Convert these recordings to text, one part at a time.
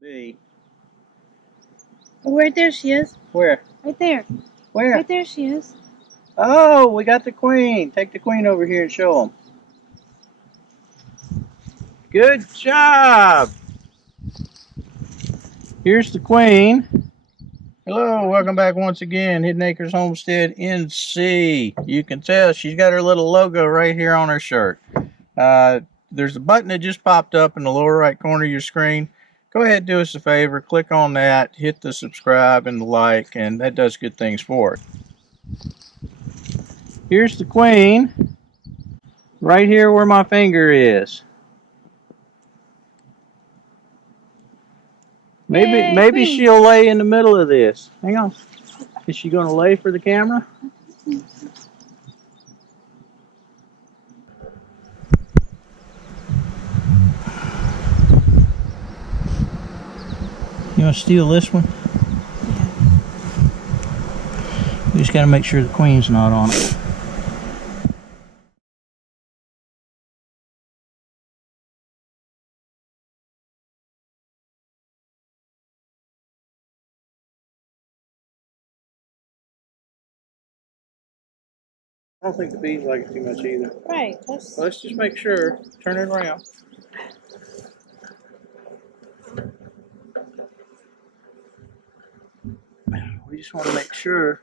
be. Oh, right there she is. Where? Right there. Where? Right there she is. Oh, we got the queen. Take the queen over here and show them. Good job. Here's the queen. Hello, welcome back once again. Hidden Acres Homestead NC. You can tell she's got her little logo right here on her shirt. There's a button that just popped up in the lower right corner of your screen. Go ahead and do us a favor. Click on that. Hit the subscribe and the like, and that does good things for it. Here's the queen. Right here where my finger is. Maybe she'll lay in the middle of this. Hang on. Is she going to lay for the camera? You want to steal this one? We just got to make sure the queen's not on it. I don't think the bees like it too much either. Right. Let's just make sure. Turn it around. We just want to make sure.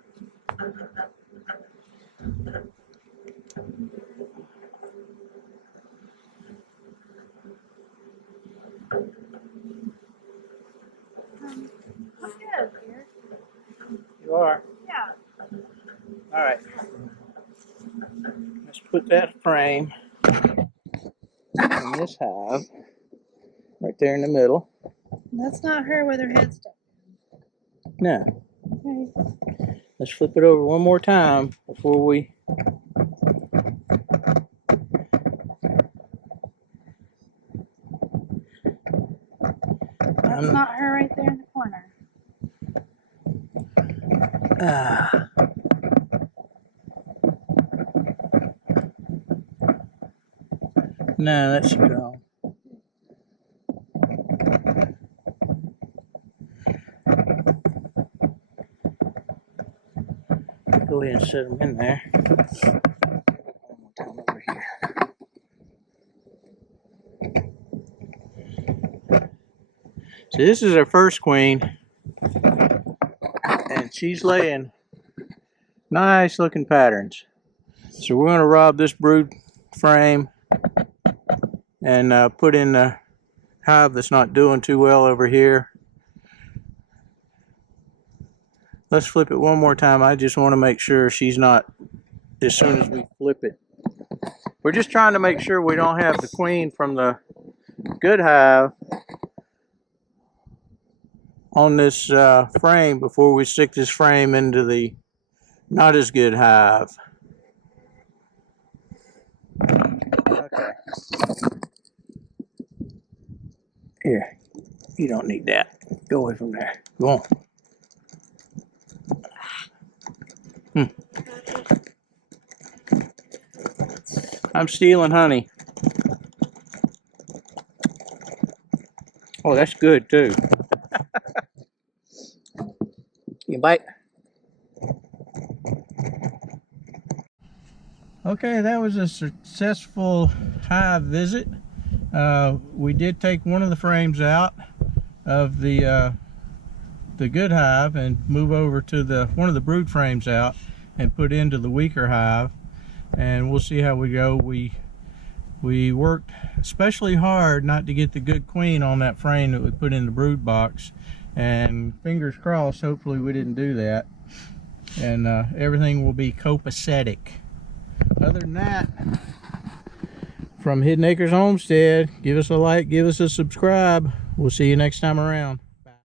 You are? Yeah. All right. Let's put that frame in this hive right there in the middle. That's not her with her head stuck. No. Okay. Let's flip it over one more time before we. That's not her right there in the corner. No, that's wrong. Go ahead and set them in there. One more time over here. So this is our first queen, and she's laying nice looking patterns. So we're going to rob this brood frame and put in the hive that's not doing too well over here. Let's flip it one more time. I just want to make sure she's not, as soon as we flip it. We're just trying to make sure we don't have the queen from the good hive on this frame before we stick this frame into the not as good hive. Okay. Here, you don't need that. Go away from there. Go on. I'm stealing honey. Oh, that's good too. You bite? Okay, that was a successful hive visit. We did take one of the frames out of the good hive and move over to one of the brood frames out and put into the weaker hive, and we'll see how we go. We worked especially hard not to get the good queen on that frame that we put in the brood box, and fingers crossed hopefully we didn't do that, and everything will be copacetic. Other than that, from Hidden Acres Homestead, give us a like, give us a subscribe. We'll see you next time around.